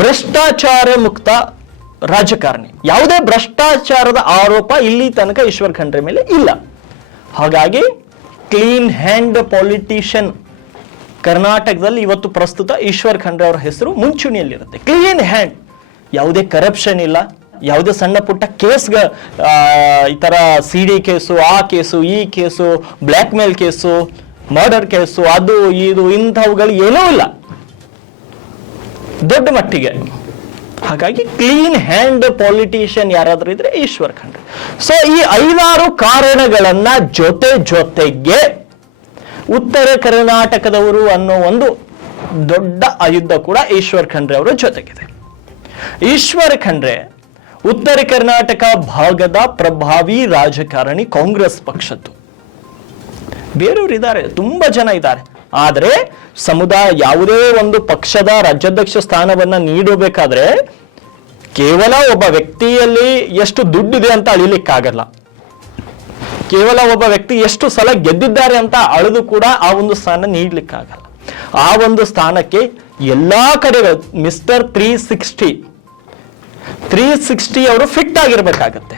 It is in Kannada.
ಭ್ರಷ್ಟಾಚಾರ ಮುಕ್ತ ರಾಜಕಾರಣಿ. ಯಾವುದೇ ಭ್ರಷ್ಟಾಚಾರದ ಆರೋಪ ಇಲ್ಲಿ ತನಕ ಈಶ್ವರ್ ಖಂಡ್ರೆ ಮೇಲೆ ಇಲ್ಲ. ಹಾಗಾಗಿ ಕ್ಲೀನ್ ಹ್ಯಾಂಡ್ ಪಾಲಿಟಿಷಿಯನ್ ಕರ್ನಾಟಕದಲ್ಲಿ ಇವತ್ತು ಪ್ರಸ್ತುತ ಈಶ್ವರ್ ಖಂಡ್ರೆ ಅವರ ಹೆಸರು ಮುಂಚೂಣಿಯಲ್ಲಿರುತ್ತೆ. Clean hand. ಯಾವುದೇ ಕರಪ್ಷನ್ ಇಲ್ಲ. ಯಾವುದೇ ಸಣ್ಣ ಪುಟ್ಟ ಕೇಸ್ಗ ಈ ಥರ ಸಿ ಡಿ ಕೇಸು ಆ ಕೇಸು ಈ case blackmail case murder case ಅದು, ಇದು, ಇಂಥವುಗಳು ಏನೂ ಇಲ್ಲ. ದೊಡ್ಡ ಮಟ್ಟಿಗೆ. ಹಾಗಾಗಿ ಕ್ಲೀನ್ ಹ್ಯಾಂಡ್ ಪಾಲಿಟಿಷಿಯನ್ ಯಾರಾದ್ರೂ ಇದ್ರೆ ಈಶ್ವರ್ ಖಂಡ್ರೆ. ಸೊ ಈ ಐದಾರು ಕಾರಣಗಳನ್ನ ಜೊತೆ ಜೊತೆಗೆ ಉತ್ತರ ಕರ್ನಾಟಕದವರು ಅನ್ನೋ ಒಂದು ದೊಡ್ಡ ಆಯುಧ ಕೂಡ ಈಶ್ವರ್ ಖಂಡ್ರೆ ಅವರ ಜೊತೆಗಿದೆ. ಈಶ್ವರ್ ಖಂಡ್ರೆ ಉತ್ತರ ಕರ್ನಾಟಕ ಭಾಗದ ಪ್ರಭಾವಿ ರಾಜಕಾರಣಿ ಕಾಂಗ್ರೆಸ್ ಪಕ್ಷದ್ದು. ಬೇರೆಯವರು ಇದ್ದಾರೆ ತುಂಬಾ ಜನ ಇದ್ದಾರೆ. ಆದರೆ ಸಮುದಾಯ ಯಾವುದೇ ಒಂದು ಪಕ್ಷದ ರಾಜ್ಯಾಧ್ಯಕ್ಷ ಸ್ಥಾನವನ್ನ ನೀಡಬೇಕಾದ್ರೆ ಕೇವಲ ಒಬ್ಬ ವ್ಯಕ್ತಿಯಲ್ಲಿ ಎಷ್ಟು ದುಡ್ಡಿದೆ ಅಂತ ಅಳಿಲಿಕ್ಕಾಗಲ್ಲ. ಕೇವಲ ಒಬ್ಬ ವ್ಯಕ್ತಿ ಎಷ್ಟು ಸಲ ಗೆದ್ದಿದ್ದಾರೆ ಅಂತ ಅಳೆದು ಕೂಡ ಆ ಒಂದು ಸ್ಥಾನ ನೀಡ್ಲಿಕ್ಕಾಗಲ್ಲ. ಆ ಒಂದು ಸ್ಥಾನಕ್ಕೆ ಎಲ್ಲಾ ಕಡೆ mister three sixty three sixty ಅವರು ಫಿಟ್ ಆಗಿರ್ಬೇಕಾಗತ್ತೆ.